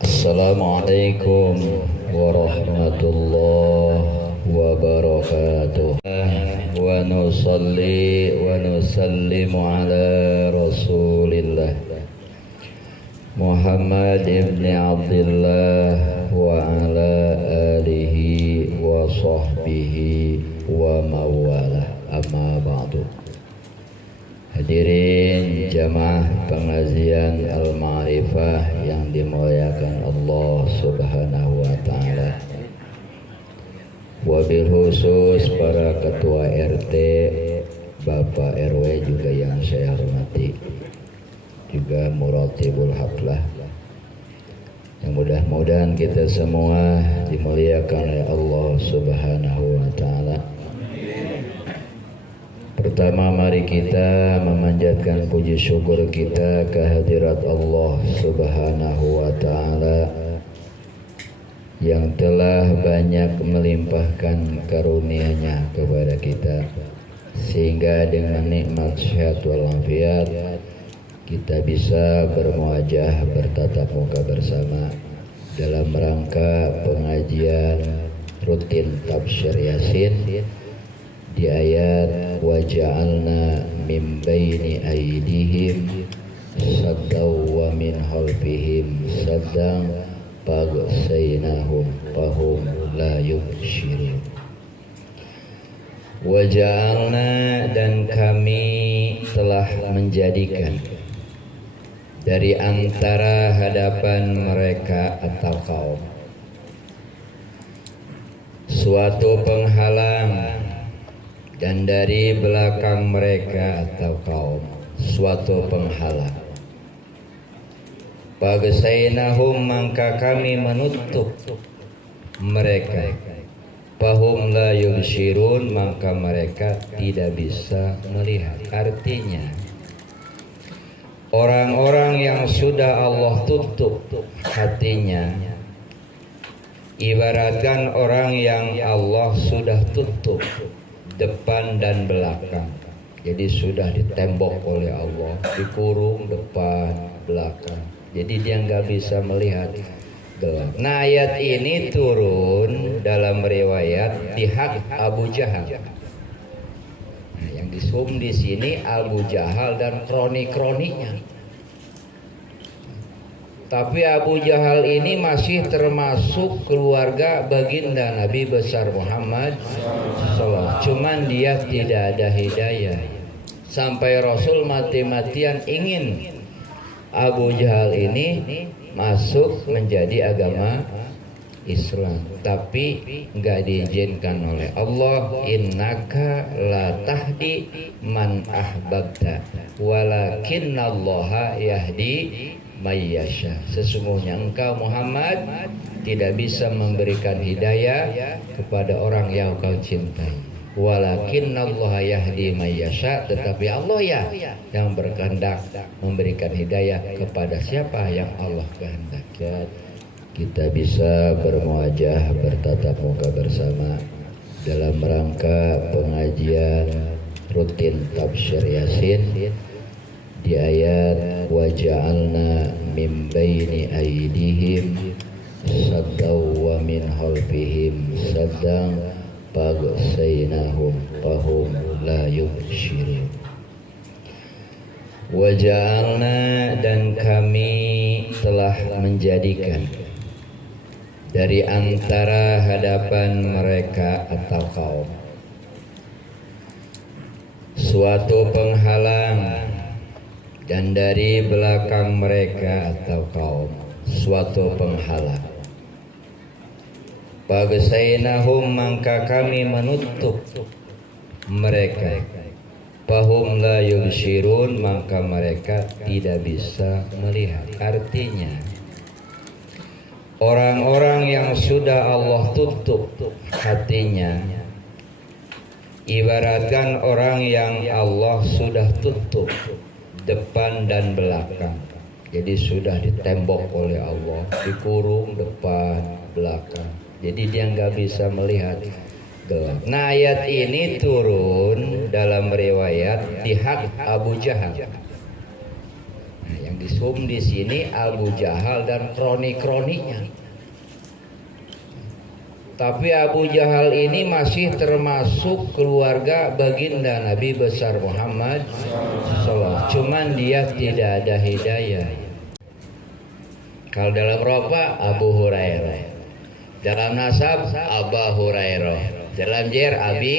Assalamualaikum warahmatullahi wabarakatuh. Wa nusalli wa nusallimu ala Rasulillah Muhammad ibn Abdullah wa ala alihi wa sahbihi wa mawalah, amma ba'du. Hadirin jamaah pengajian Al-Ma'rifah yang dimuliakan Allah Subhanahu wa taala. Wabil khusus para ketua RT, Bapak RW juga yang saya hormati, juga Muratibul Haqlah. Yang mudah-mudahan kita semua dimuliakan oleh Allah Subhanahu wa taala. Pertama, mari kita memanjatkan puji syukur kita kehadirat Allah Subhanahu wa taala yang telah banyak melimpahkan karunia-Nya kepada kita, sehingga dengan nikmat sehat walafiat kita bisa bermuajah bertatap muka bersama dalam rangka pengajian rutin tafsir Yasin di ayat waja'alna min baini aydihim saddaw wa min khalfihim saddan faghsaynahum fahum la yubsirun. Waja'alna, dan kami telah menjadikan dari antara hadapan mereka atau kaum suatu penghalang, dan dari belakang mereka atau kaum suatu penghalang. Faghsaynahum, maka kami menutup mereka. Fahum la yubsirun, maka mereka tidak bisa melihat. Artinya orang-orang yang sudah Allah tutup hatinya, ibaratkan orang yang Allah sudah tutup depan dan belakang. Jadi sudah ditembok oleh Allah, dikurung depan belakang. Jadi dia nggak bisa melihat gelap. Nah, ayat ini turun dalam riwayat di hak Abu Jahal. Nah, yang disum di sini Abu Jahal dan kroni-kroninya. Tapi Abu Jahal ini masih termasuk keluarga baginda Nabi besar Muhammad SAW. Cuman dia tidak ada hidayah. Sampai Rasul mati-matian ingin Abu Jahal ini masuk menjadi agama Islam, tapi nggak diizinkan oleh Allah. Innaka la tahdi man ahbabta walakinnallaha yahdi mayyasha. Sesungguhnya engkau Muhammad tidak bisa memberikan hidayah kepada orang yang kau cintai. Walakinnallaha yahdi mayyasha, tetapi Allah ya yang berkehendak memberikan hidayah kepada siapa yang Allah kehendaki. Kita bisa bermuajah bertatap muka bersama dalam rangka pengajian rutin tafsir Yasin di ayat waja'alna min baini aydihim saddaw wa min khalfihim saddan faghsaynahum fahum la yubsirun. Waja'alna, dan kami telah menjadikan dari antara hadapan mereka atau kaum suatu penghalang, dan dari belakang mereka atau kaum suatu penghalang. Faghsaynahum, maka kami menutup mereka. Fahum la yubsirun, maka mereka tidak bisa melihat. Artinya orang-orang yang sudah Allah tutup hatinya, ibaratkan orang yang Allah sudah tutup depan dan belakang. Jadi sudah ditembok oleh Allah, dikurung depan belakang. Jadi dia nggak bisa melihat gelap. Nah, ayat ini turun dalam riwayat di hak Abu Jahal. Nah, yang disum di sini Abu Jahal dan kroni-kroninya. Tapi Abu Jahal ini masih termasuk keluarga baginda Nabi besar Muhammad SAW. Cuman dia tidak ada hidayah. Kalau dalam ropa Abu Hurairah, dalam nasab Aba Hurairah, dalam jer Abi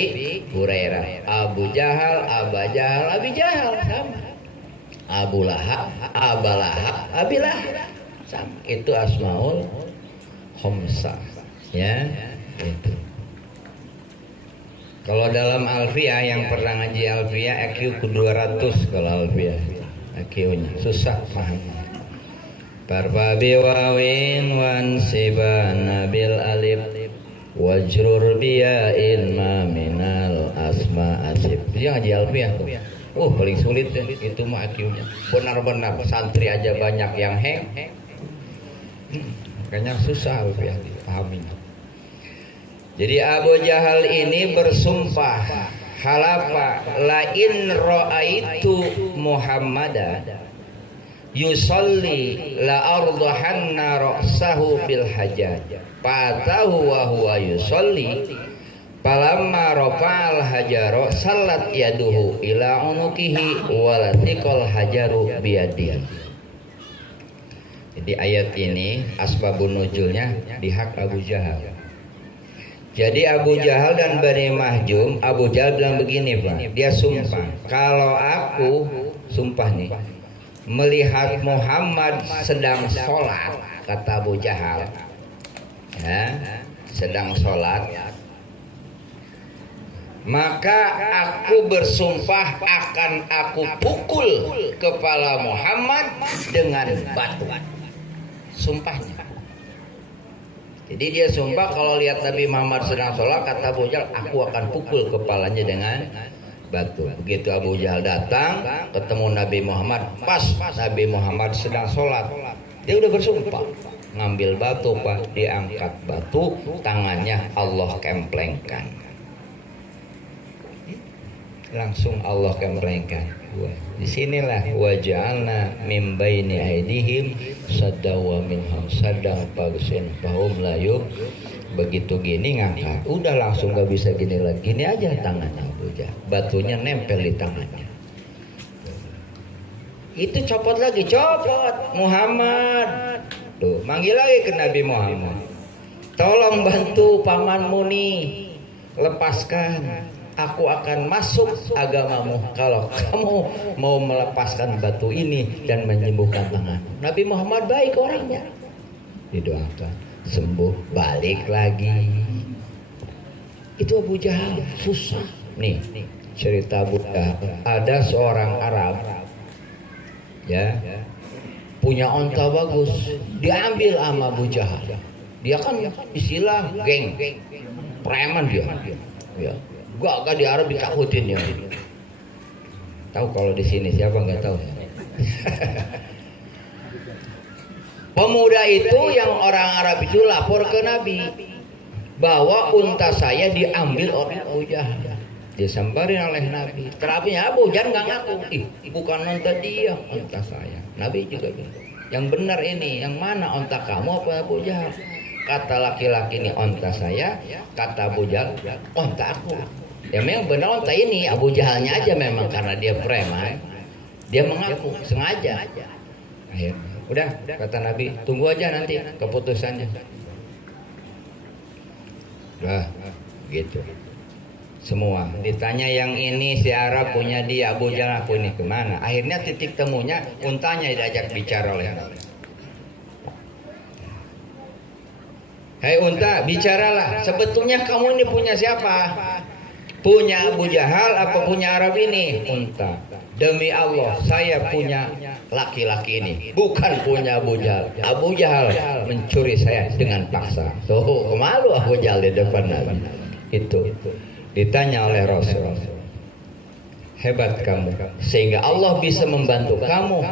Hurairah, Abu Jahal, Aba Jahal, Abi Jahal sama. Abu Lahab, Aba Lahab, Abi Lahab sama. Itu asmaul khamsah. Ya, itu. Kalau dalam Alfiyah, yang pernah ngaji Alfiyah, IQ ke 200 kalau Alfiyah, IQ-nya susah paham. Parbabi wawin wan sibana bil alif wajrur biyain ma minal asma asif. Dia ngaji Alfiyah tuh. Paling sulit ya, itu mah IQ-nya. Benar-benar santri aja banyak yang hang. Makanya susah Alfiyah dipahaminya. Jadi Abu Jahal ini bersumpah halafa lain ra'aitu Muhammadan yusalli la ardahanna ra'sahu bil hajjaj fatahu wa huwa yusalli falamma rafa'al hajaru sallat yaduhu ila unukihi walatikal hajaru biyadihi. Jadi ayat ini asbabun nuzulnya di hak Abu Jahal. Jadi Abu Jahal dan Bani Mahjum, Abu Jahal bilang begini Pak, dia sumpah, kalau aku sumpah nih melihat Muhammad sedang sholat, kata Abu Jahal, ya, sedang sholat, maka aku bersumpah akan aku pukul kepala Muhammad dengan batu. Sumpahnya. Jadi dia sumpah kalau lihat Nabi Muhammad sedang sholat, kata Abu Jahal, aku akan pukul kepalanya dengan batu. Begitu Abu Jahal datang, ketemu Nabi Muhammad, pas Nabi Muhammad sedang sholat, dia udah bersumpah, ngambil batu Pak, diangkat batu, tangannya Allah kemplengkan. Langsung Allah kemplengkan. Disinilah waja'alna min baini aidihim sadda wa minhum sadda pagsen fahum layub. Begitu gini ngangkat, udah langsung gak bisa gini lagi, gini aja tangannya Abu Jahal, batunya nempel di tangannya. Itu copot lagi, copot Muhammad, tuh manggil lagi ke Nabi Muhammad, tolong bantu pamanmu nih, lepaskan, aku akan masuk agamamu kalau kamu mau melepaskan batu ini dan menyembuhkan tangan. Nabi Muhammad baik orangnya, didoakan, sembuh, balik lagi. Itu Abu Jahal susah. Nih cerita Abu Jahal. Ada seorang Arab, ya, punya onta bagus, diambil sama Abu Jahal. Dia kan istilah geng, preman dia. Ya. Gak di Arab ditakutin ya. Tahu kalau di sini siapa nggak tahu? Pemuda itu yang orang Arab itu lapor ke Nabi bahwa unta saya diambil oleh Abu Jahal. Disamperin oleh Nabi. Terapinya Abu Jahal nggak ngaku. Bukan unta dia, unta saya. Nabi juga bilang, yang benar ini, yang mana unta kamu apa Abu Jahal? Kata laki-laki ini unta saya, kata Abu Jahal unta aku. Ya memang benar unta ini Abu Jahalnya aja, memang karena dia preman. Dia mengaku sengaja. Akhirnya, udah kata Nabi, tunggu aja nanti keputusannya. Udah gitu. Semua ditanya, yang ini si Arab punya dia, Abu Jahal aku ini kemana? Akhirnya titik temunya untanya diajak bicara oleh Nabi. Hei unta, bicaralah. Sebetulnya kamu ini punya siapa? Punya Abu Jahal apa punya Arab ini? Unta. Demi Allah, saya punya laki-laki ini, bukan punya Abu Jahal. Abu Jahal mencuri saya dengan paksa. Tuh, kemalu Abu Jahal di depan Nabi. Itu ditanya oleh Rasul. Hebat kamu, sehingga Allah bisa membantu kamu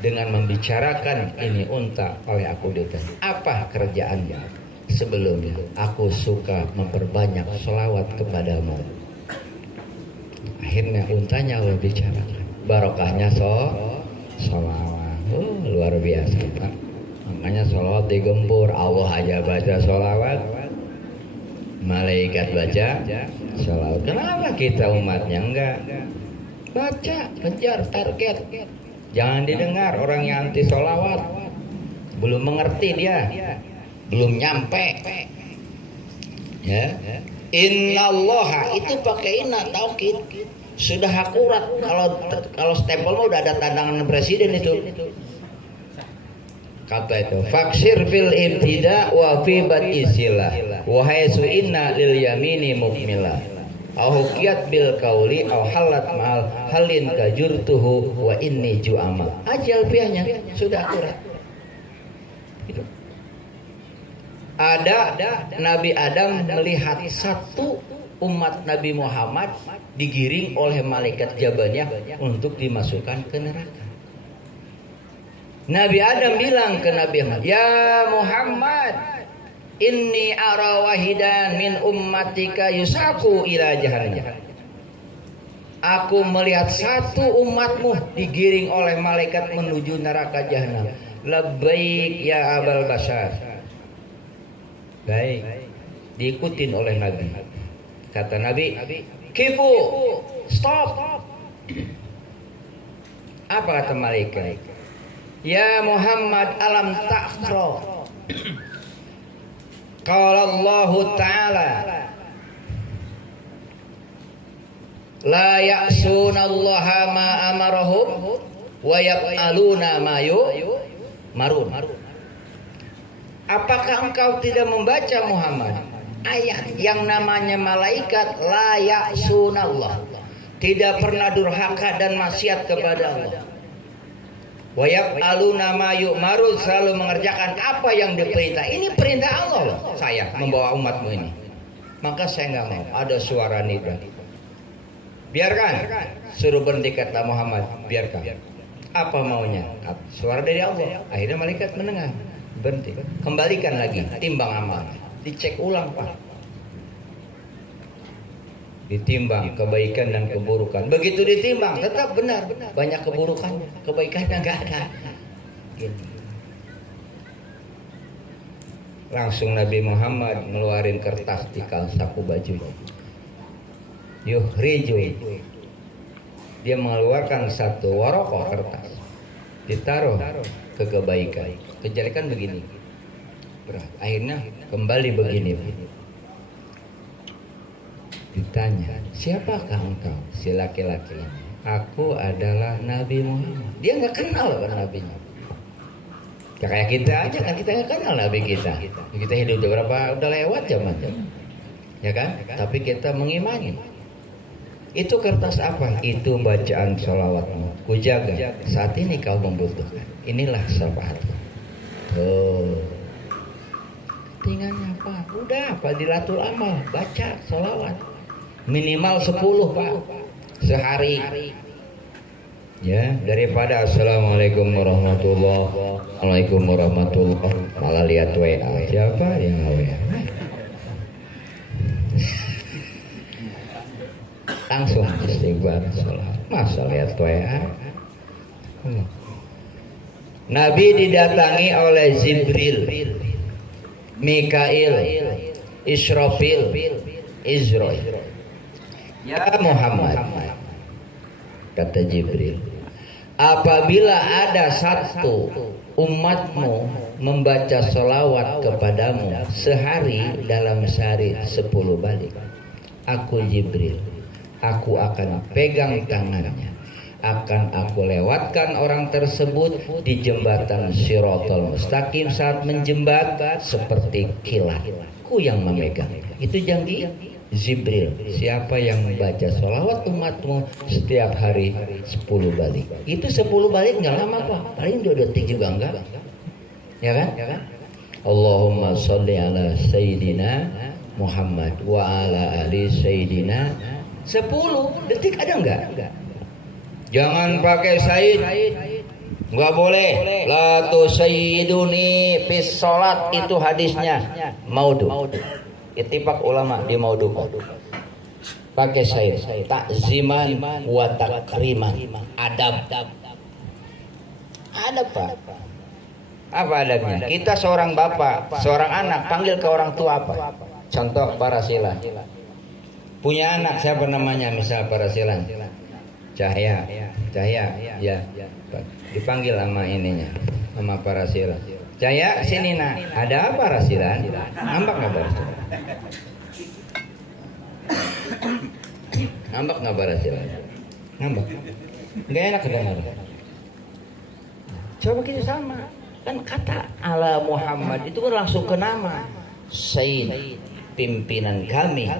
dengan membicarakan ini unta oleh aku ditanya. Apa kerjaannya? sebelumnya aku suka memperbanyak sholawat kepadamu. Akhirnya untanya Allah bicara, barokahnya sholawat. Luar biasa Pak. Makanya sholawat digempur, Allah aja baca sholawat, malaikat baca sholawat. Kenapa kita umatnya enggak? Baca, kejar target. Jangan didengar orang yang anti sholawat, belum mengerti dia, belum nyampe. Ya, innallaha itu pakai inna taukid, sudah akurat. Kalau stempel mah udah ada tandangan presiden itu. Kata itu faksir fil ibtida wa fi badisilah wa haisu inna lil yamini mukmila au hukiyat bil qauli au halat ma'al halin kajurtuhu wa inni ju'ama. Ajal piahnya sudah akurat. Itu. Ada Nabi Adam melihat satu umat Nabi Muhammad digiring oleh malaikat Jabaniyah untuk dimasukkan ke neraka. Nabi Adam bilang ke Nabi Muhammad, "Ya Muhammad, inni ara wahidan min ummatika yusaku ila jahannam." Aku melihat satu umatmu digiring oleh malaikat menuju neraka jahanam. Labbaik ya Abal Bashar. Baik, diikutin oleh Nabi. Kata Nabi, "Kifu, stop." Apa kata malaikat? Ya Muhammad, alam ta'qra. Qala Allah Ta'ala, la ya'suna Allah ma amarahum wa yaf'aluna ma yu'marun. Apakah engkau tidak membaca Muhammad ayat yang namanya malaikat la ya'suna Allah, tidak pernah durhaka dan maksiat kepada Allah. Wa yaf'aluna ma yu'marun, selalu mengerjakan apa yang diperintah. Ini perintah Allah loh, saya membawa umatmu ini. Maka saya enggak mau ada suara nida. Biarkan, suruh berhenti kata Muhammad, biarkan. Apa maunya? Suara dari Allah. Akhirnya malaikat mendengar, berhenti. Kembalikan lagi, timbang amal. Dicek ulang Pak. Ditimbang kebaikan dan keburukan. Begitu ditimbang tetap benar, banyak keburukan, kebaikannya nggak ada. Gini. Langsung Nabi Muhammad ngeluarin kertas di saku baju. Yuhriju. Dia mengeluarkan satu warokoh kertas, ditaruh ke kebaikan. Kejelekan begini. Berat. Akhirnya kembali begini. Ditanya, siapakah engkau? Si laki-laki ini, aku adalah Nabi Muhammad. Dia nggak kenal kan nabinya. Kayak kita aja kan, kita nggak kenal nabi kita. Kita hidup udah lewat zaman, ya kan? Tapi kita mengimani. Itu kertas apa? Itu bacaan sholawatmu. Kujaga saat ini kau membutuhkan. Inilah syafaatku. Tuh. Tinggalnya apa? Udah Fadilatul Amal, baca sholawat. Minimal 10 Pak sehari. Ya, daripada assalamualaikum warahmatullahi wabarakatuh, warahmatullahi, malah lihat WA. Siapa yang WA? Langsung istighfar salat. Masa lihat WA? Nabi didatangi oleh Jibril, Mikail, Israfil, Israil. Ya Muhammad, kata Jibril, apabila ada satu umatmu membaca sholawat kepadamu sehari, dalam sehari 10 balik, aku Jibril, aku akan pegang tangannya, akan aku lewatkan orang tersebut di jembatan Shiratal Mustaqim saat menjembat seperti kilat. Ku yang memegang. Itu janji Jibril. Siapa yang membaca sholawat umatmu setiap hari 10 balik. Itu 10 balik nggak lama Pak. Paling 2 detik juga enggak. Ya kan? Allahumma sholli ala Sayyidina Muhammad wa ala ali Sayyidina. 10 detik ada enggak? Jangan pakai Said. Nggak boleh. La tusayyiduni fis sholat, itu hadisnya maudu. Ittifaq ulama di maudu. Pakai syait takziman wa takriman. Adab. Adab, Pak. Apa adabnya? Kita seorang bapak, seorang anak panggil ke orang tua apa? Contoh para silan. Punya anak siapa namanya? Misal para silan. Cahya, ya. Dipanggil sama ininya, sama para silan. Cahya, sini nak. Ada apa Rasilan? Ngambek nggak Rasilan? Ngambek nggak Rasilan? Ngambek. Nggak enak kedengar. Coba kita sama. Kan kata ala Muhammad itu kan langsung ke nama Sayyid, pimpinan kami,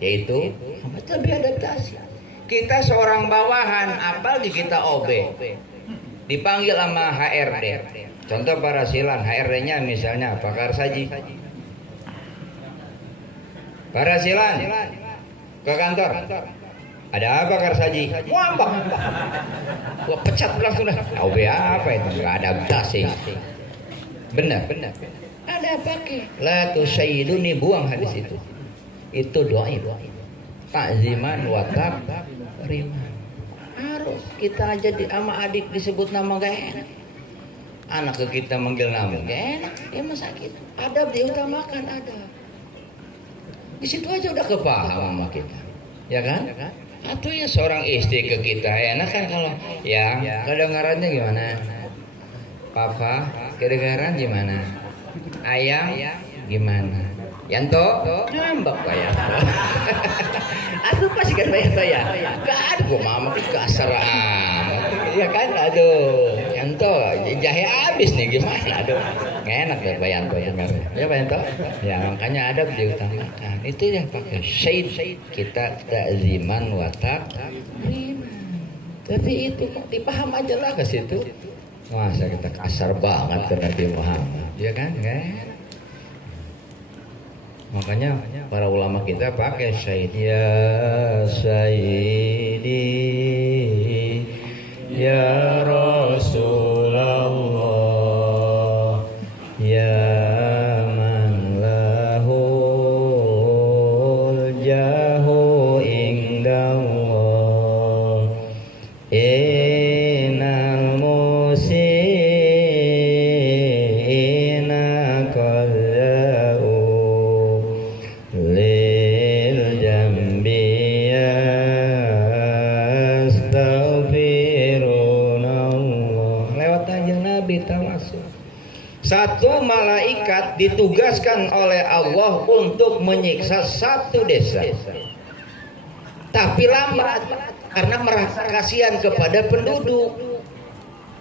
yaitu Muhammad. Lebih adaptasi. Kita seorang bawahan, apalagi kita OB, dipanggil sama HRD. Contoh para silan, HRD-nya misalnya Pak Karsaji. Para silan ke kantor. Ada apa Karsaji? Ngambek. Gua pecat langsung dah. OB apa itu? Enggak ada adaptasi. Benar. Ada pakai. La tusayyiduni, buang hadis itu. Itu dhaif. Takziman wa takriman. Harus kita aja sama adik disebut nama gak enak. Anak ke kita manggil nama gak enak. Ya masa kita adab diutamakan, adab. Di situ aja udah kepaham sama kita. Ya kan? Atau ya seorang istri ke kita enak kan kalau ya kedengarannya gimana? Papa kedengaran gimana? Ayang gimana? Yanto ngambek Pak Yanto. Aduh pasti kan Pak Yanto ya. Gak ada kok mama kasar amat. Ya kan, aduh Yanto jahe habis nih gimana, aduh nggak enak ya Pak Yanto dengar. Ya Pak Yanto. Ya makanya adab diutamakan. Itu yang pakai syait, kita takziman wa takriman. Tapi itu kok dipaham aja lah ke situ. Masa kita kasar banget ke Nabi Muhammad. Ya kan? Nggak. Makanya para ulama kita pakai syait. Ya Sayyidi ya Rasulullah ya man lahul jahu indallah innal musina qallau lil jambiya astaghfirullah. Lewat aja Nabi tawasul. Satu malaikat ditugaskan oleh Allah untuk menyiksa satu desa, tapi lambat karena merasa kasihan kepada penduduk,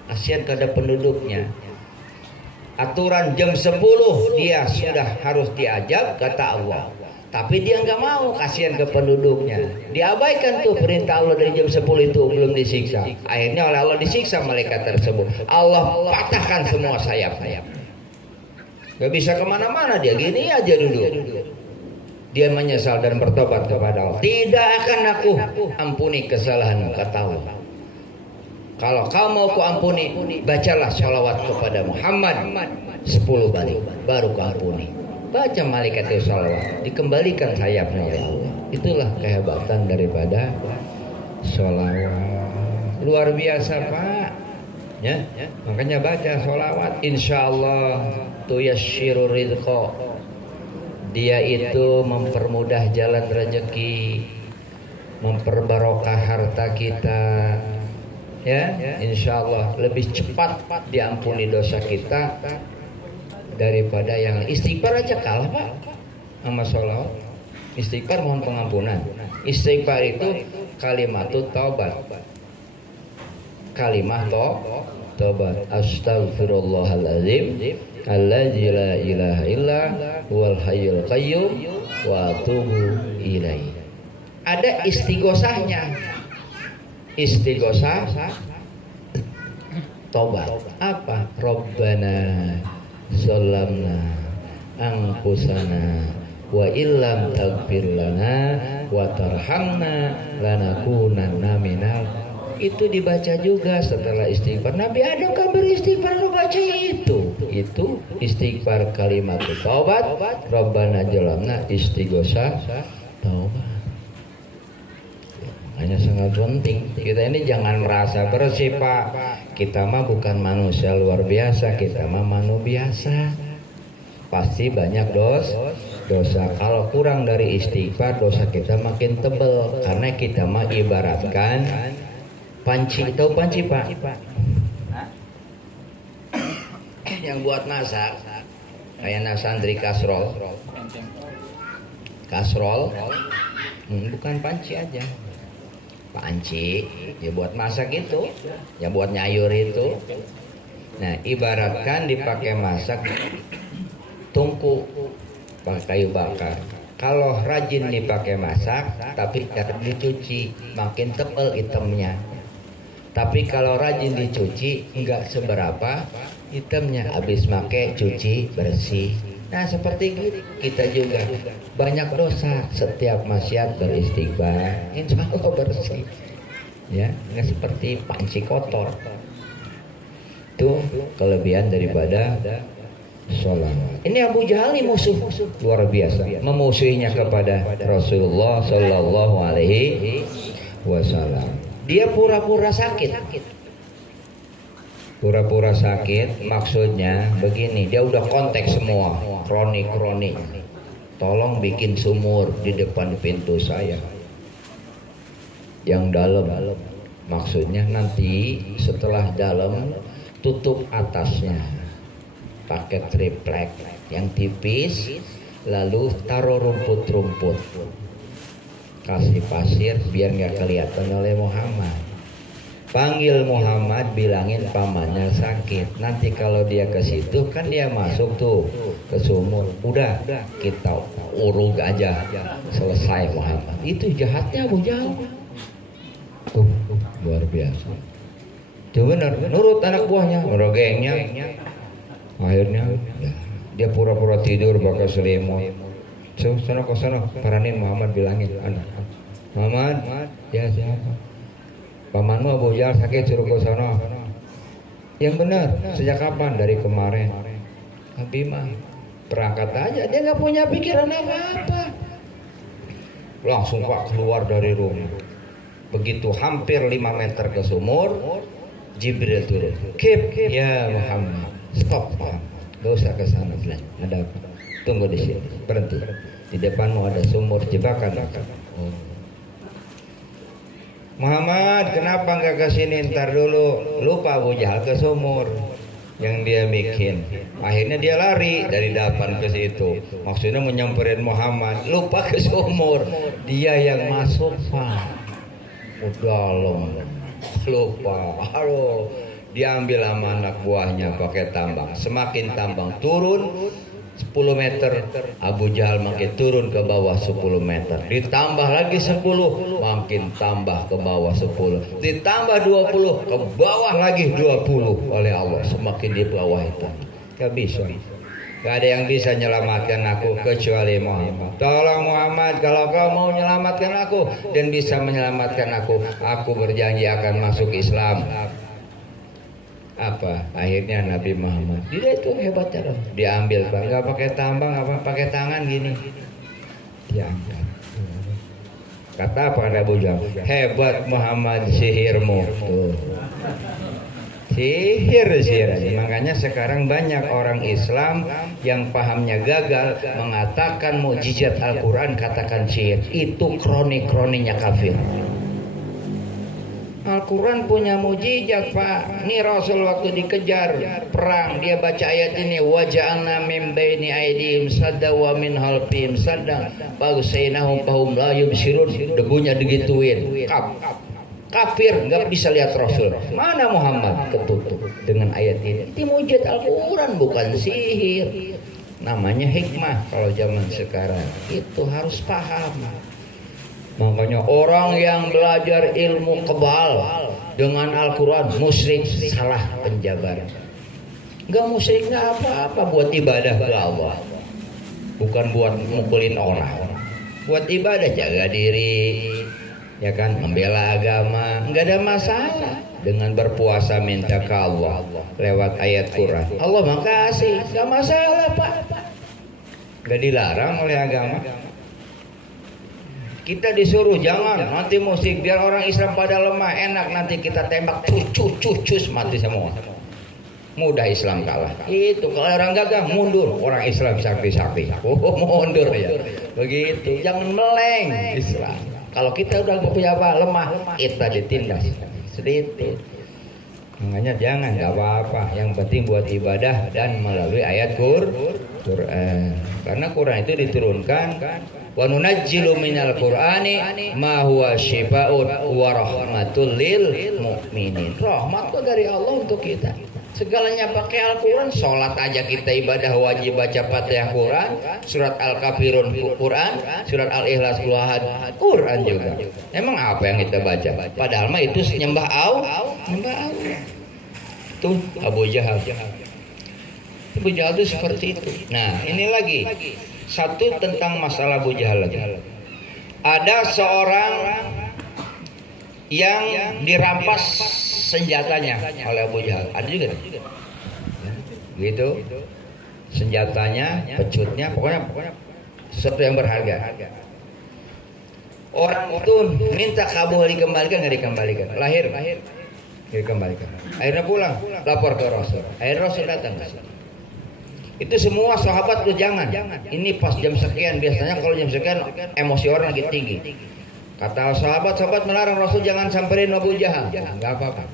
kasihan kepada penduduknya. Aturan jam 10 dia sudah harus diajak kata Allah, tapi dia nggak mau, kasihan ke penduduknya. Diabaikan tuh perintah Allah dari jam 10 itu belum disiksa. Akhirnya oleh Allah disiksa malaikat tersebut. Allah patahkan semua sayap-sayap. Gak bisa kemana-mana, dia gini aja dulu. Dia menyesal dan bertobat kepada Allah. Tidak akan aku ampuni kesalahan, kata Allah. Kalau kau mau ku ampuni, bacalah sholawat kepada Muhammad 10 kali, baru ku ampuni. Baca malaikat itu sholawat, dikembalikan sayapnya oleh Allah. Itulah kehebatan daripada sholawat. Luar biasa Pak. Ya, makanya baca sholawat. Insya Allah tuyasyirur rizqa. Dia itu mempermudah jalan rezeki, memperbarokah harta kita. Ya, insya Allah lebih cepat diampuni dosa kita daripada yang istighfar aja kalah Pak sama sholawat. Istighfar mohon pengampunan. Istighfar itu kalimatut taubat. Kalimah taubat. Astaghfirullahaladzim alladzi la ilaha illa huwal hayyul qayyum wa atubu ilaihi. Ada istighosahnya. Istighosah taubat. Apa? Rabbana zalamna anfusana wa illam taghfir lana wa tarhamna lanakunanna minal itu dibaca juga setelah istighfar. Nabi Adam kan beristighfar, lu bacanya itu istighfar kalimat taubat, Rabbana jalamna istighosa taubat. Hanya sangat penting. Kita ini jangan merasa bersih, Pak. Kita mah bukan manusia luar biasa, kita mah manusia biasa. Pasti banyak dosa. Kalau kurang dari istighfar, dosa kita makin tebal. Karena kita mah ibaratkan panci. Tahu panci, Pak? Yang buat masak kayak santri kasrol. Bukan panci aja. Panci ya buat masak itu, ya buat nyayur itu. Nah, ibaratkan dipakai masak tungku pakai kayu bakar. Kalau rajin dipakai masak tapi tidak dicuci, makin tebal hitamnya. Tapi kalau rajin dicuci enggak seberapa hitamnya, habis pakai cuci bersih. Nah, seperti kita juga banyak dosa, setiap maksiat beristighfar, insya Allah bersih. Ya, nggak seperti panci kotor. Itu kelebihan daripada sholat. Ini Abu Jahal ini musuh luar biasa, memusuhinya kepada Rasulullah Shallallahu Alaihi Wasallam. Dia pura-pura sakit. Pura-pura sakit maksudnya begini, dia udah kontak semua kronik. Tolong bikin sumur di depan pintu saya yang dalam. Maksudnya nanti setelah dalam tutup atasnya pakai triplek yang tipis, lalu taruh rumput, kasih pasir biar nggak kelihatan oleh Muhammad. Panggil Muhammad, bilangin pamannya sakit. Nanti kalau dia ke situ kan dia masuk tuh ke sumur. Udah kita urug aja, selesai Muhammad. Itu jahatnya Abu Jahal. Luar biasa. Itu benar, nurut anak buahnya, merogengnya. Akhirnya dia pura-pura tidur pakai selimut. Sana, paranin Muhammad, bilangin anak. Muhammad, ya siapa? Pamanmu Abu Jahal sakit, suruh ke sana. Yang benar, sejak kapan? Dari kemarin. Nabi mah berangkat aja, dia nggak punya pikiran apa-apa. Langsung Pak keluar dari rumah. Begitu hampir 5 meter ke sumur, Jibril turun. Kip, ya Muhammad, stop Muhammad, gak usah ke sana, ada apa? Tunggu di sini, berhenti. Di depanmu ada sumur jebakan. Muhammad, kenapa nggak ke sini? Ntar dulu. Lupa Abu Jahal ke sumur yang dia bikin. Akhirnya dia lari dari depan ke situ. Maksudnya menyamperin Muhammad. Lupa ke sumur. Dia yang masuk, Pak. Dalam. Lupa. Halo. Dia ambil sama anak buahnya pakai tambang. Semakin tambang turun 10 meter, Abu Jahal makin turun ke bawah 10 meter. Ditambah lagi 10, makin tambah ke bawah 10. Ditambah 20, ke bawah lagi 20 oleh Allah. Semakin di bawah itu. Gak bisa. Gak ada yang bisa menyelamatkan aku kecuali Muhammad. Tolong Muhammad, kalau kau mau menyelamatkan aku dan bisa menyelamatkan aku berjanji akan masuk Islam. Apa akhirnya Nabi Muhammad dia itu hebatnya loh, diambil Pak, nggak pakai tambang, apa pakai tangan gini diangkat. Kata apa Abu Jahal, hebat Muhammad sihirmu tuh. Sihir. Makanya sekarang banyak orang Islam yang pahamnya gagal mengatakan mukjizat Al-Quran katakan sihir. Itu kronik-kroniknya kafir. Al-Quran punya mujizat, Pak. Ini Rasul waktu dikejar perang, dia baca ayat ini, waja'alna min baini aydihim sadda wa min khalfihim sadda bagsainahum fahum la yubsirun. Debunya digituin. Kafir nggak bisa lihat Rasul. Mana Muhammad? Ketutup dengan ayat ini. Itu mujizat Al-Quran, bukan sihir. Namanya hikmah kalau zaman sekarang. Itu harus paham. Makanya orang yang belajar ilmu kebal dengan Al-Quran musyrik, salah penjabaran. Enggak musyrik, enggak apa-apa, buat ibadah ke Allah. Bukan buat mukulin orang. Buat ibadah, jaga diri. ya kan, membela agama, nggak ada masalah. Dengan berpuasa minta ke Allah lewat ayat Quran, Allah makasih, nggak masalah Pak, nggak dilarang oleh agama. Kita disuruh jangan nanti musik, biar orang Islam pada lemah, enak nanti kita tembak cus mati semua. Mudah Islam kalah. Itu kalau orang gagah mundur, orang Islam sakti-sakti. Mundur ya. Begitu, jangan meleng Islam. Kalau kita udah punya apa lemah, kita ditindas. Sedikit. Makanya jangan, nggak apa-apa. Yang penting buat ibadah dan melalui ayat Quran. Karena Quran itu diturunkan. Wa nunajjilu minal Qur'ani ma huwa syifaa'un wa rahmatul lil mu'minin. Rahmat itu dari Allah untuk kita. Segalanya pakai Al-Quran. Sholat aja kita ibadah wajib baca Fatihah Quran, surat Al-Kafirun Quran, surat Al-Ikhlas Quran juga. Emang apa yang kita baca? Padahal mah itu nyembah Allah. Tuh Abu Jahal. Abu Jahal itu seperti itu. Nah, ini lagi satu tentang masalah Abu Jahal lagi. Ada seorang yang dirampas senjatanya oleh Abu Jahal. Ada juga gitu, senjatanya, pecutnya, pokoknya sesuatu yang berharga. Orang itu minta kabul dikembalikan, nggak dikembalikan. Lahir dikembalikan. Akhirnya pulang, lapor ke Rasul. Akhirnya Rasul datang. Itu semua sahabat tuh jangan. Ini pas jam sekian, biasanya kalau jam sekian emosi orang lagi tinggi. Kata sahabat melarang Rasul jangan samperin Abu Jahal. Enggak apa-apa.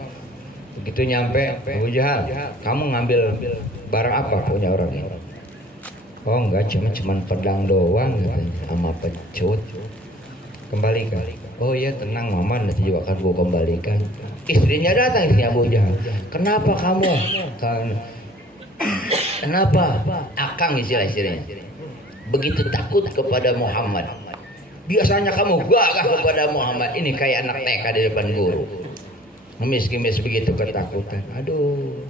Begitu nyampe, Abu Jahal, kamu ngambil barang apa punya orang ini? Oh enggak, cuman pedang doang katanya, sama pecut. Kembalikan. Oh iya tenang mama, nanti juga akan gua kembalikan. Istrinya datang, istrinya Abu Jahal. Kenapa kamu? Kenapa? Akang istilah-istilahnya. Begitu takut kepada Muhammad. Biasanya kamu gagah kepada Muhammad. Ini kayak anak TK di depan guru. Ngemis-ngemis begitu ketakutan. Aduh.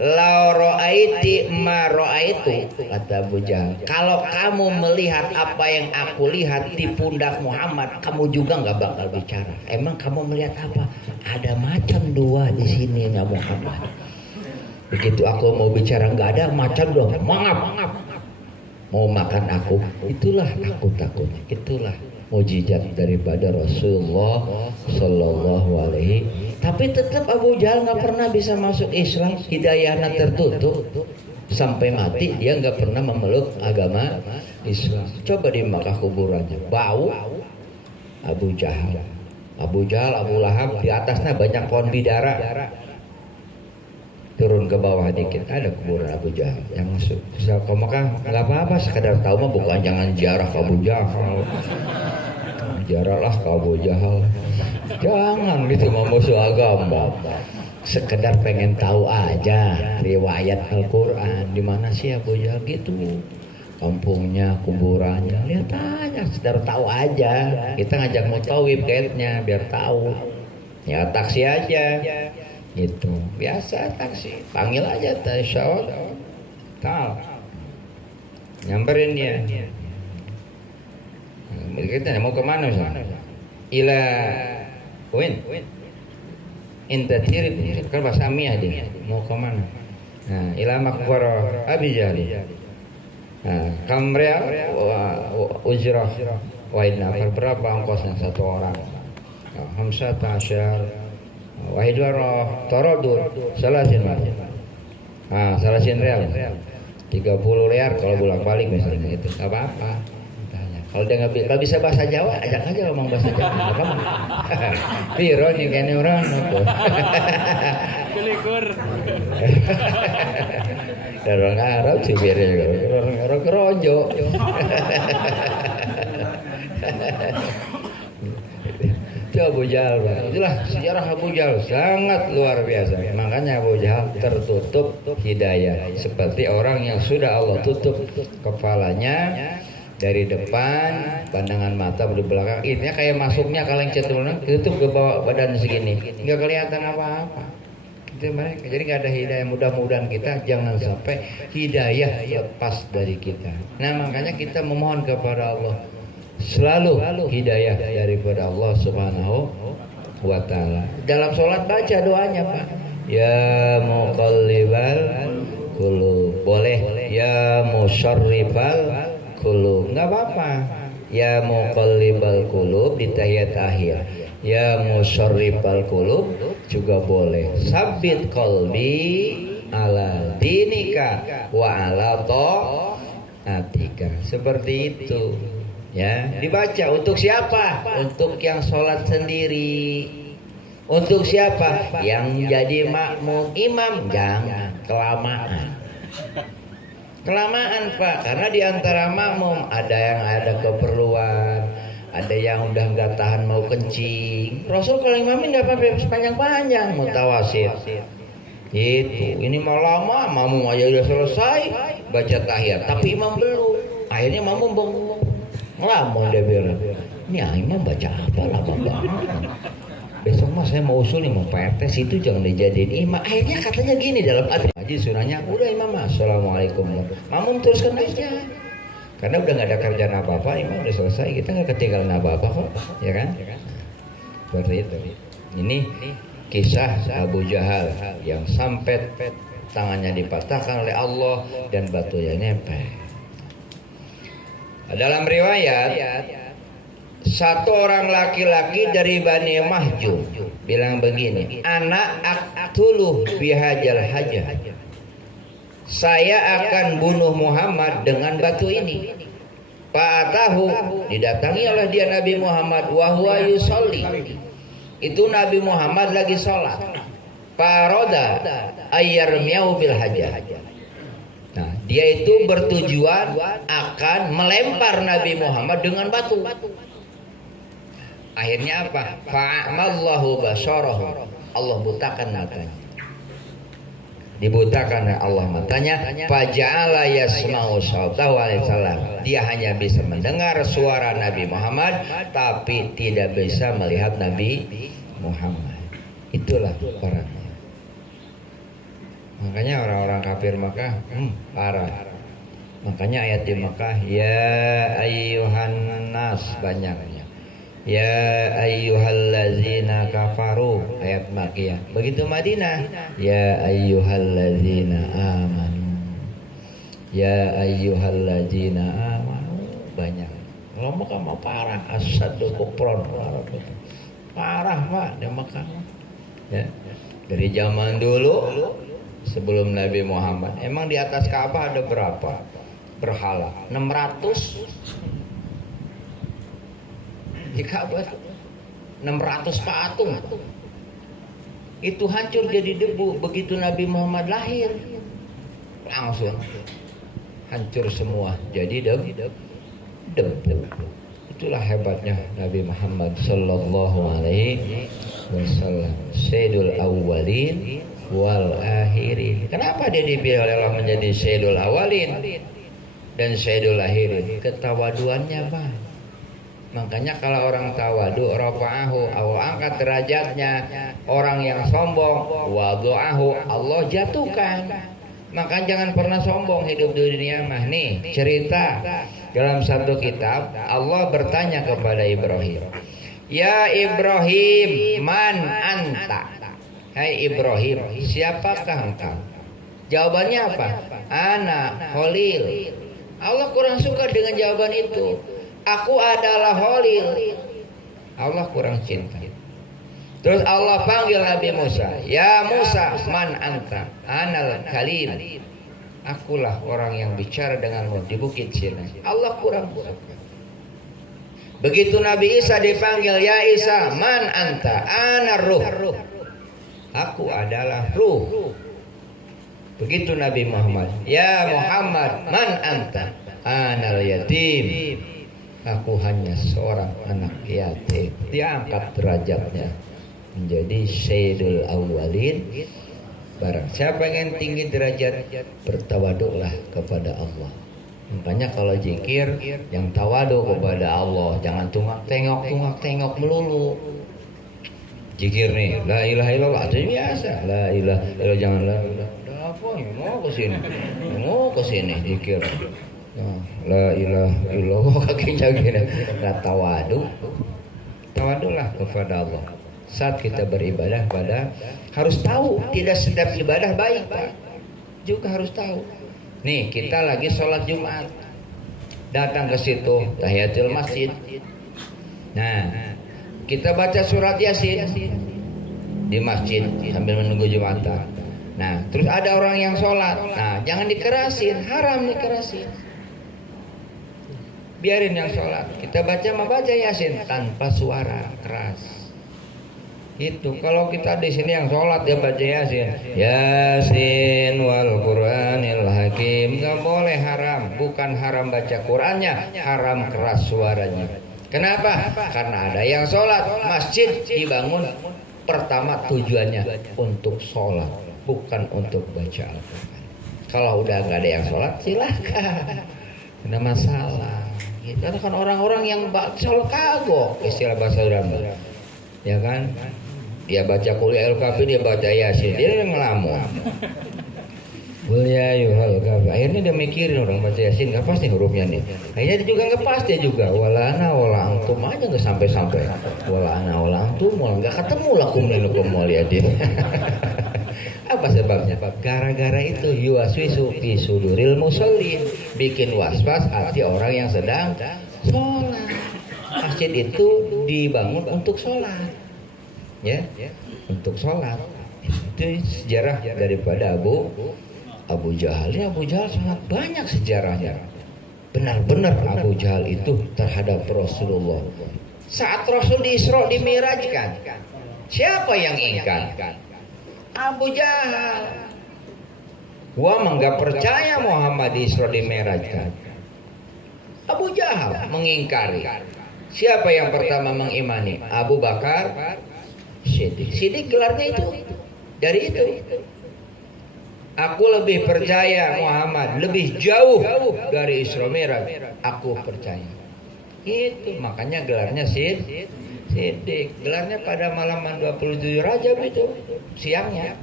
La ra'aiti ma ra'aitu, kata Abu Jahal. Kalau kamu melihat apa yang aku lihat di pundak Muhammad, kamu juga nggak bakal bicara. Emang kamu melihat apa? Ada macan dua di sini ya Muhammad. Begitu aku mau bicara nggak ada macan dua. Mangap. Mau makan aku. Itulah aku takutnya. Itulah mujizat daripada Rasulullah Sallallahu Alaihi. Tapi tetap Abu Jahal nggak pernah bisa masuk Islam, hidayahnya tertutup sampai mati dia nggak pernah memeluk agama Islam. Coba di Makkah kuburannya bau Abu Jahal, Abu Lahab, di atasnya banyak pohon bidara. Turun ke bawah dikit ada kuburan Abu Jahal yang masuk. Bisa ke Makkah nggak apa-apa, sekedar tahu mah bukan jangan ziarah ke Abu Jahal. Jarahlah ke Abu Jahal. Jangan gitu mau musuh agama. Sekedar pengen tahu aja riwayat Al-Quran di mana sih Abu Jahal gitu. Kampungnya, kuburannya, lihat aja, sekedar tahu aja. Kita ngajak mutawib kayaknya biar tahu. Ya taksi aja. Gitu. Biasa taksi. Panggil aja tasyawat. Nyamperin dia. Kita mau kemana misalnya? Ila Win Inta tirib kan bahasa Amiyah dia. Mau kemana? Nah, ila makbarah Abi Jahal. Nah, kamria ujrah wahidna, berapa ongkosnya satu orang? Hamsat asyar wahidwarah taradur salasin mar. Nah, salasin real. 30 real kalau bolak-balik misalnya itu. Enggak apa-apa. Kalau dia nggak bisa bahasa Jawa, ajak aja ngomong bahasa Jawa. Kamu, piro nih kayaknya orang apa? Kelikur. Dan orang Arab sih biarnya orang kerojo. Itu Abu Jahal, itulah sejarah Abu Jahal sangat luar biasa. Makanya Abu Jahal tertutup hidayah, seperti orang yang sudah Allah tutup kepalanya. Dari depan, pandangan mata di belakang, intinya kayak masuknya kaleng cetulan, tutup ke bawah badan segini, nggak kelihatan apa-apa. Itu mereka. Jadi nggak ada hidayah. Mudah-mudahan kita jangan sampai hidayah lepas dari kita. Nah makanya kita memohon kepada Allah, selalu hidayah daripada Allah Subhanahu wa taala. Dalam sholat baca doanya, Pak. Ya muqallibal qulub. Boleh ya musyarrifal qulub. Enggak apa-apa. Ya muqallibal qulub di tahiyat akhir. Ya musyarrifal qulub juga boleh. Sabbit qalbi ala dinika wa ala ta'atika. Seperti itu. Ya, dibaca untuk siapa? Untuk yang sholat sendiri. Untuk siapa? Yang jadi makmum. Imam jangan kelamaan. Kelamaan, Pak, karena di antara makmum ada yang ada keperluan, ada yang udah nggak tahan mau kencing. Rasul kalau imamin nggak apa-apa sepanjang-panjang mutawasit. Gitu. Ini mau lama, makmum aja udah selesai baca tahiyat, tapi imam belum. Akhirnya makmum bengong. Ngelamun dia bilang, ini imam baca apa lama banget. Besok mas saya mau usul nih, mau PRT situ jangan dijadiin imam. Akhirnya katanya gini dalam hati. Haji sunahnya udah imam mas, assalamualaikum. Makmum teruskan aja. Karena udah nggak ada kerjaan apa-apa, imam udah selesai, kita nggak ketinggalan apa-apa kok, ya kan? Seperti itu. Ini kisah Abu Jahal yang sampai tangannya dipatahkan oleh Allah dan batunya nempel. Dalam riwayat, satu orang laki-laki dari Bani Mahjub bilang begini, anak aktuluh bihajal hajah. Saya akan bunuh Muhammad dengan batu ini. Fa'atahu, didatangi oleh dia Nabi Muhammad wa huwa yusolli. Itu Nabi Muhammad lagi sholat. Faroda ayyarmiyahu bil hajah. Nah, dia itu bertujuan akan melempar Nabi Muhammad dengan batu. Akhirnya apa? Fa'amallahu basarahu. Allah butakan matanya. Dibutakan oleh Allah matanya. Faja'ala yasma'u sautahu alaihi salam. Dia hanya bisa mendengar suara Nabi Muhammad, tapi tidak bisa melihat Nabi Muhammad. Itulah orangnya. Makanya orang-orang kafir Makkah parah. Makanya ayat di Makkah, ya ayyuhan nas, banyaknya. Ya ayyuhallazina kafaru, ayat Makkiyah. Begitu Madinah, ya ayyuhallazina amanu. Ya ayyuhallazina amanu, banyak. Kalau Makkah mah parah, asyaddu kufran. Parah Pak di Makkah. Ya. Dari zaman dulu sebelum Nabi Muhammad, emang di atas Ka'bah ada berapa berhala? 600. Di Ka'bah 600 patung. Itu hancur jadi debu begitu Nabi Muhammad lahir. Langsung hancur semua jadi debu. Itulah hebatnya Nabi Muhammad sallallahu alaihi wasallam, sayyidul awwalin wal akhirin. Kenapa dia dipilih oleh Allah menjadi sayyidul awwalin dan sayyidul akhirin? Ketawaduannya, Pak. Makanya kalau orang tawadu, rafa'ahu, Allah angkat derajatnya. Orang yang sombong, wada'ahu, Allah jatuhkan. Maka jangan pernah sombong hidup di dunia mah. Nih cerita dalam satu kitab, Allah bertanya kepada Ibrahim, ya Ibrahim, man anta? Hai Ibrahim, siapakah engkau? Jawabannya apa? Ana Khalil. Allah kurang suka dengan jawaban itu. Aku adalah Khalil. Allah kurang cinta. Terus Allah panggil Nabi Musa, ya Musa, man anta? Anal Khalil. Akulah orang yang bicara denganmu di bukit Sinai. Allah kurang suka. Begitu Nabi Isa dipanggil, ya Isa, man anta? Anar ruh. Aku adalah ruh. Begitu Nabi Muhammad, ya Muhammad, man anta? Anal yatim. Aku hanya seorang anak yatim. Diangkat derajatnya menjadi sayyidul awwalin. Barang siapa ingin tinggi derajat, bertawaduklah kepada Allah. Makanya kalau zikir yang tawadu kepada Allah, jangan tungak tengok melulu. Zikir nih, la ilaha illallah, itu biasa. La ilaha illallah, jangan la ilaha. Apa mau ke sini? Mau ke sini zikir. La ilaha illallah kakinya gini. Nah, tawadu lah kepada Allah. Saat kita beribadah harus tahu tidak setiap ibadah baik, Pak. Juga harus tahu. Nih, kita lagi sholat Jumat. Datang ke situ tahiyatul masjid. Nah, kita baca surat Yasin di masjid sambil menunggu Jumatan. Nah, terus ada orang yang sholat. Nah, jangan dikerasin, haram dikerasin. Biarin yang sholat. Kita baca Yasin tanpa suara keras. Itu kalau kita di sini yang sholat dia baca Yasin wal Qur'anil Hakim, nggak boleh, haram. Bukan haram baca Qur'annya, haram keras suaranya. Kenapa? Karena ada yang sholat. Masjid dibangun pertama tujuannya untuk sholat, bukan untuk baca Al-Quran. Kalau udah nggak ada yang sholat, silahkan, ada masalah. Itu kan orang-orang yang sholat kagok, istilah bahasa Sunda, ya kan? Dia baca kuliah Al-Kafi, dia baca Yasin, dia ngelamun. Ya akhirnya dia mikirin orang baca Yasin nggak pasti hurufnya nih. Akhirnya dia juga nggak pasti juga. Walana wala antum aja nggak sampai. Walana wala antum nggak ketemu lakum lakum waliyadin. Apa sebabnya? Gara-gara itu yuwaswisu fi suduril musallin, bikin waswas hati orang yang sedang sholat. Masjid itu dibangun untuk sholat, ya, untuk sholat. Itu sejarah daripada Abu Jahal. Ini Abu Jahal sangat banyak sejarahnya. Benar-benar Abu Jahal itu terhadap Rasulullah. Saat Rasul di Isra dimirajkan, siapa yang ingkar? Abu Jahal. Gua enggak percaya Muhammad di Isra dimirajkan. Abu Jahal mengingkari. Siapa yang pertama mengimani? Abu Bakar Siddiq. Siddiq gelarnya itu. Dari itu. Aku lebih percaya Muhammad lebih jauh dari Isra Mi'raj. Aku percaya. Itu makanya gelarnya Siddiq. Gelarnya pada malaman 27 Rajab itu siangnya.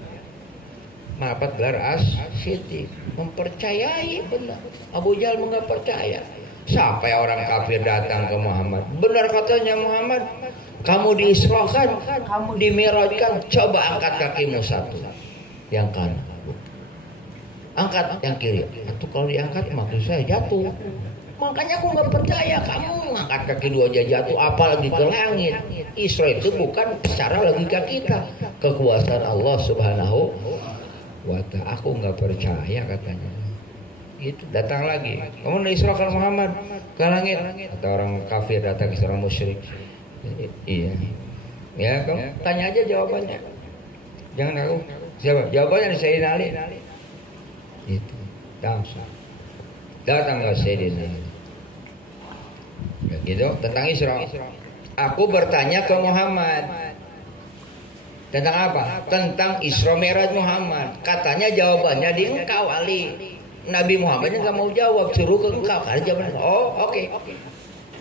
Maaf, gelar Siddiq. Mempercayai benar. Abu Jahal enggak percaya. Sampai orang kafir datang ke Muhammad. Benar katanya Muhammad, kamu diisrakan, kamu dimi'rajkan, coba angkat kakimu satu. Yang kanan. Angkat yang kiri. Itu kalau diangkat maksud saya jatuh. Makanya aku nggak percaya kamu angkat kaki dua aja jatuh, apalagi ke langit. Isra itu bukan secara logika kita, kekuasaan Allah Subhanahu wa ta'ala. Aku nggak percaya katanya. Itu datang lagi. Kamu Israkan Muhammad ke langit. Atau orang kafir datang, orang musyrik. Iya. Ya, kamu tanya aja jawabannya. Jangan aku. Siapa? Jawabannya Sayyidina Ali. Itu langsung datang ke Sayyidina Ali. Begitu tentang Isra. Aku bertanya ke Muhammad tentang apa? Tentang Isra Mi'raj Muhammad. Katanya jawabannya di engkau Ali. Nabi Muhammadnya nggak mau jawab, suruh ke engkau. Karena jawabannya, oh oke.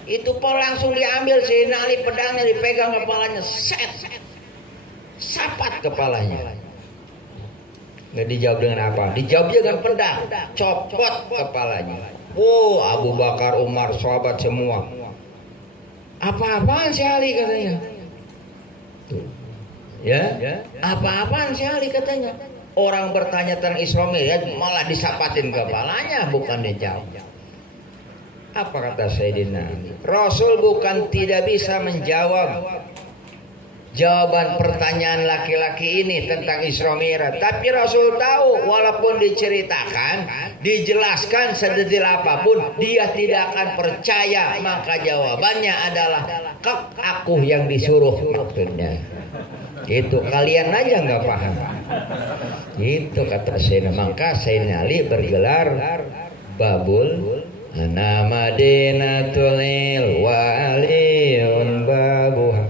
Itu pun langsung diambil Sayyidina Ali, pedangnya dipegang kepalanya, sapat kepalanya. Nggak dijawab dengan apa? Dijawab dengan pedang, copot kepalanya. Oh, Abu Bakar, Umar, sahabat semua. Apa-apaan si Ali katanya? Tuh. Ya? Apa-apaan si Ali katanya? Orang bertanya tentang Isra Mi'raj malah disapatin kepalanya, bukan dijawab. Apa kata Sayyidina Ali? Rasul bukan tidak bisa menjawab jawaban pertanyaan laki-laki ini tentang Isra Mi'raj, tapi Rasul tahu walaupun diceritakan, dijelaskan sedetail apapun, dia tidak akan percaya. Maka jawabannya adalah aku yang disuruh, maksudnya. Itu kalian aja nggak paham. Itu kata Sayyidina. Maka Sayyidina Ali bergelar Babul Ana Madinatul Waliyun Babuha.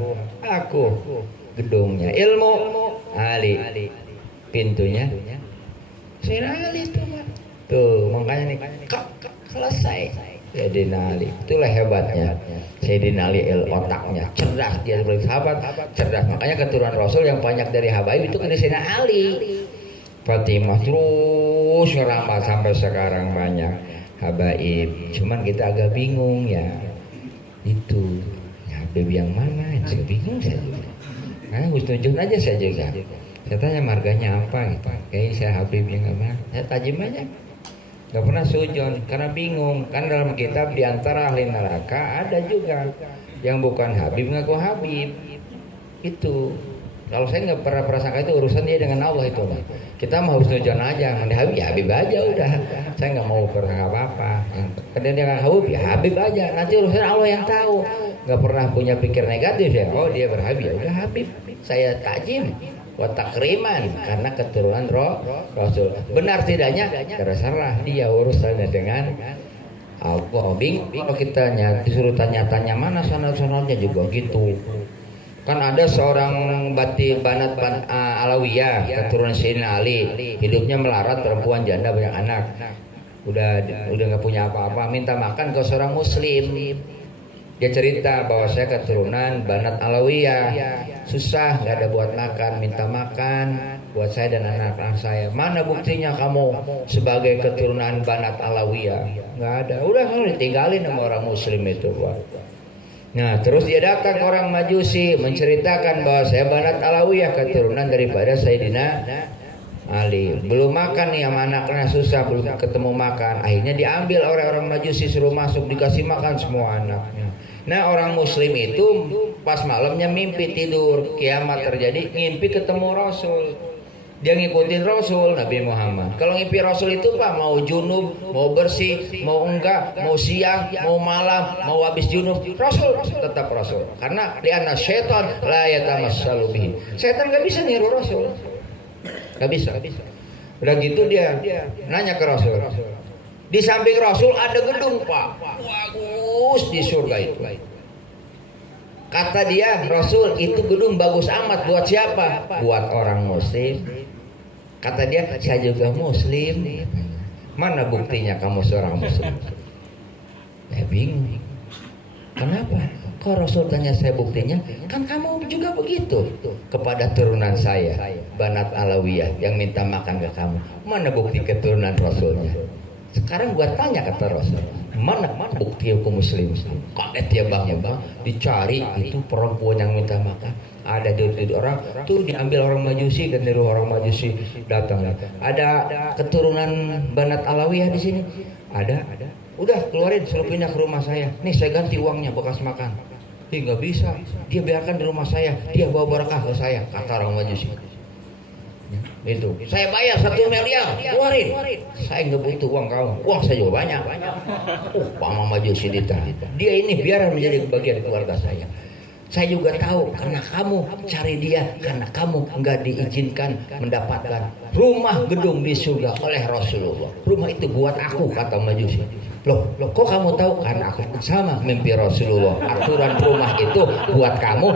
Aku gedungnya ilmu, Ali pintunya. Sayyidina Ali tuh makanya nih selesai. Sayyidina Ali itulah hebatnya. Sayyidina Ali otaknya cerdas, dia sebagai sahabat cerdas. Makanya keturunan Rasul yang banyak dari habaib itu kena Sayyidina Ali. Fatimah terus ngeramal sampai sekarang banyak. habaib. Cuman kita agak bingung ya. Itu Habib yang mana? Saya bingung saya juga. Nah, Husnuzon aja saya juga. Saya tanya marganya apa gitu. Kayaknya saya Habib yang apa? Saya tajim aja. Gak pernah sujon karena bingung. Kan dalam kitab diantara ahli neraka ada juga yang bukan Habib ngaku Habib. Itu. Kalau saya nggak pernah prasangka itu urusan dia dengan Allah itu. Kita mau husnudzon aja, Habib ya Habib aja udah. Saya nggak mau prasangka apa-apa. Kemudian dia nggak Habib ya Habib aja. Nanti urusan Allah yang tahu. Nggak pernah punya pikir negatif ya. Oh dia berhabib ya udah Habib. Saya takjim, wa takriman karena keturunan Rasul. Benar tidaknya terserah dia urusannya dengan Allah. Kalau kita disuruh tanya-tanya mana sanad-sanadnya juga gitu. Kan ada seorang banat Alawiyah keturunan Sayyidina Ali, hidupnya melarat, perempuan janda banyak anak, udah nggak punya apa-apa, minta makan ke seorang muslim. Dia cerita bahwa saya keturunan Banat Alawiyah, susah nggak ada buat makan, minta makan buat saya dan anak-anak saya. Mana buktinya kamu sebagai keturunan Banat Alawiyah? Nggak ada. Udah kamu ditinggalin sama orang muslim itu, Pak. Nah terus dia datang orang Majusi menceritakan bahwa saya Banat Alawiyah keturunan daripada Sayyidina Ali. Belum makan nih sama anaknya, susah belum ketemu makan. Akhirnya diambil orang Majusi, suruh masuk, dikasih makan semua anaknya. Nah orang muslim itu pas malamnya mimpi tidur, kiamat terjadi, ngimpi ketemu Rasul. Dia ngikutin Rasul Nabi Muhammad. Kalau ngimpi Rasul itu Pak, mau junub, mau bersih, mau enggak, mau siang, mau malam, mau habis junub, Rasul tetap Rasul. Karena li'anna syaitan la yatamassalu bihi. Setan enggak bisa niru Rasul. Enggak bisa. Udah gitu dia nanya ke Rasul. Di samping Rasul ada gedung Pak, bagus di surga itu. Kata dia, Rasul itu gedung bagus amat buat siapa? Buat orang muslim. Kata dia, saya juga muslim. Mana buktinya kamu seorang muslim? Saya bingung. Kenapa? Kok Rasul tanya saya buktinya? Kan kamu juga begitu kepada turunan saya, Banat Alawiyah, yang minta makan ke kamu. Mana bukti keturunan Rasulnya? Sekarang gua tanya kata Rasul, mana bukti hukum muslim? Kaget ya bang, dicari itu perempuan yang minta makan. Ada di orang tuh diambil orang Majusi dan dari orang Majusi datang. Ada keturunan Banat Alawiyah di sini. Ada. Udah keluarin, suruh pindah ke rumah saya. Nih saya ganti uangnya bekas makan. Nggak bisa. Dia biarkan di rumah saya. Dia bawa barakah ke saya, kata orang Majusi. Itu saya bayar 1 miliar, keluarin. Saya nggak butuh uang kamu, uang saya juga banyak. Mama Majusi ditahan. Dia ini biar menjadi bagian keluarga saya. Saya juga tahu karena kamu cari dia, karena kamu nggak diizinkan mendapatkan rumah gedung di surga oleh Rasulullah. Rumah itu buat aku, kata Majusi. Loh, kok kamu tahu? Karena aku sama mimpi Rasulullah. Aturan rumah itu buat kamu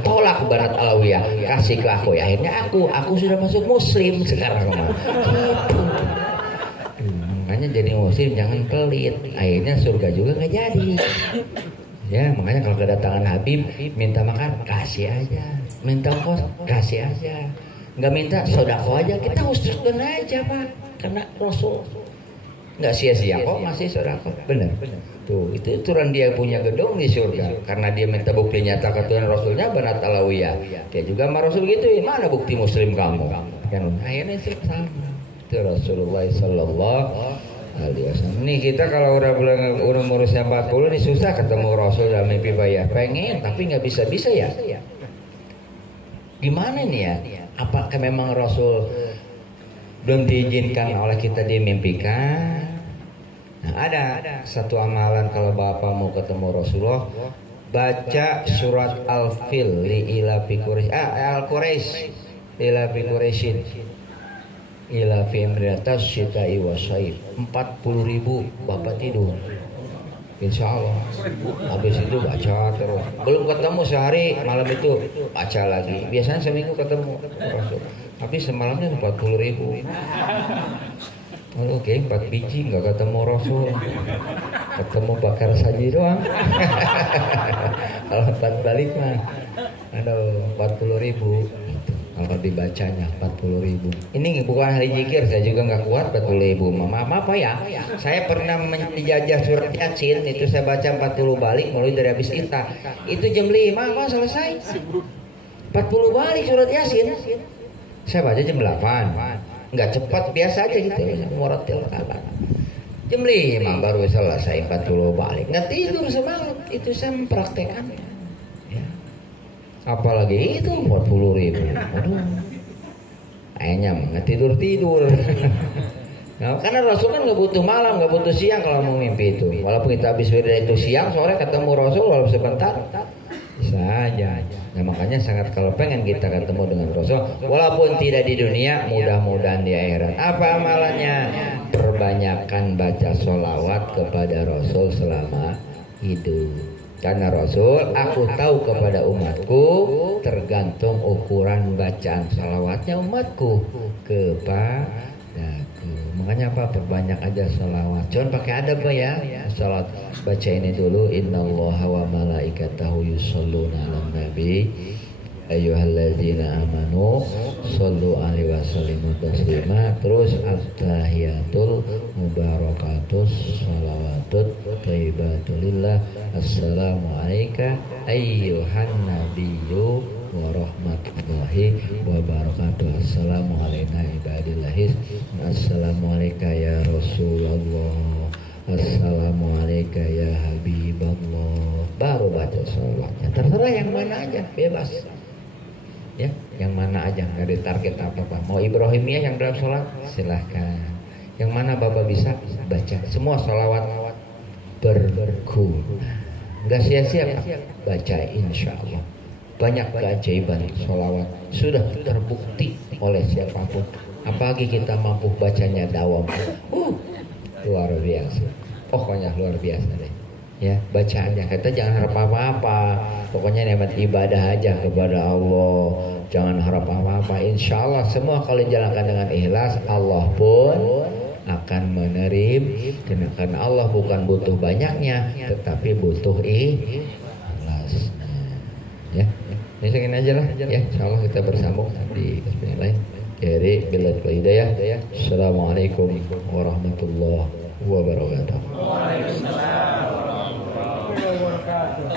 tolak Banat Alawiyah, kasih ke aku. Ya, akhirnya aku sudah masuk muslim sekarang. Makanya jadi muslim jangan pelit. Akhirnya surga juga nggak jadi. Ya, makanya kalau kedatangan Habib minta makan, kasih aja. Minta kos, kasih aja. Nggak minta sodako aja, kita husnuzon aja Pak. Karena Rasul nggak sia-sia kok masih sodako. Benar. Tuh, itu aturan dia punya gedung di surga. Karena dia minta bukti nyata keturunan Rasulnya Banat Alawiyah. Dia juga sama Rasul gitu, mana bukti muslim kamu? Kan akhirnya sih sama. Itu Rasulullah Sallallahu Alaihi Wasallam. Nih kita kalau udah umurnya 40 nih susah ketemu Rasul dalam mimpi bayar. Pengen tapi nggak bisa ya. Gimana nih ya? Apakah memang Rasul belum diizinkan oleh kita dimimpikan? Nah, ada satu amalan kalau Bapak mau ketemu Rasulullah, baca surat Al-Fil li ila fi Quraisy. Al-Quraisy ila fi Quraisyin. Ila fi imriatas syita'i wasaib. 40.000 Bapak tidur, insya Allah. Habis itu baca terus. Belum ketemu sehari, malam itu baca lagi. Biasanya seminggu ketemu Rasul. Tapi semalamnya 40.000. Oke, 4 biji nggak ketemu Rasul. Ketemu bakar saji doang. Kalau 4 balik mah, aduh 40.000. kalau dibacanya 40.000. Ini bukan ahli zikir, saya juga nggak kuat 40.000. Maaf apa ya? Saya pernah menjajah surat Yasin, itu saya baca 40 balik mulai dari habis Ita. Itu jam 5 kok selesai. 40 balik surat Yasin. Saya baca jam 8. Nggak cepat, biasa aja gitu. Muratil kalah. Jam 5 baru selesai 40 balik. Nggak tidur semangat. Itu saya mempraktekannya. Ya. Apalagi itu 40.000. Aduh. Kayaknya nggak tidur. Nah, karena Rasul kan nggak butuh malam, nggak butuh siang kalau mau mimpi itu. Walaupun kita habis wiridan itu siang, sore ketemu Rasul walaupun sebentar, bisa aja. Nah, makanya sangat kalau pengen kita ketemu dengan Rasul, walaupun tidak di dunia, mudah-mudahan di akhirat. Apa amalannya? Perbanyakkan baca sholawat kepada Rasul selama hidup. Karena Rasul, aku tahu kepada umatku tergantung ukuran bacaan sholawatnya umatku kepadaku. Makanya apa? Perbanyak aja sholawat. Jangan pakai adab ya. Sholawat baca ini dulu. Innallaha wa malaikatahu yusholluna 'alan nabi ayyuhalladzina amanu shollu alaihi wasallimu taslima. Terus at-tahiyatul mubarakatus sholawatut thayyibatulillah. Assalamu alayka ayyuhan nabiyyu wa rahmatullahi wa barakatuh. Assalamu alayna ibadillahis. Assalamu alayka ya Rasulullah. Assalamu alayka ya Habiballah. Baru baca sholawatnya. Terserah yang mana aja, bebas. Ya, yang mana aja, nggak ditarget apa-apa. Mau Ibrahimiyah yang dalam sholat, silahkan. Yang mana Bapak bisa baca. Semua sholawat berguna. Nggak sia-sia baca, insya Allah. Banyak keajaiban sholawat sudah terbukti oleh siapapun. Apalagi kita mampu bacanya dawam. Luar biasa. Pokoknya luar biasa deh. Ya, bacaannya kita jangan harap apa-apa. Pokoknya nikmat ibadah aja kepada Allah. Jangan harap apa-apa. Insya Allah semua kalau dijalankan dengan ikhlas, Allah pun akan menerima. Karena Allah bukan butuh banyaknya, tetapi butuh ikhlas. Ya, ini segini aja lah. Ya, insya Allah kita bersambung di kesempatan lain. Jadi bila hidayah. Assalamualaikum warahmatullahi wabarakatuh. Waalaikumsalam warahmatullahi wabarakatuh.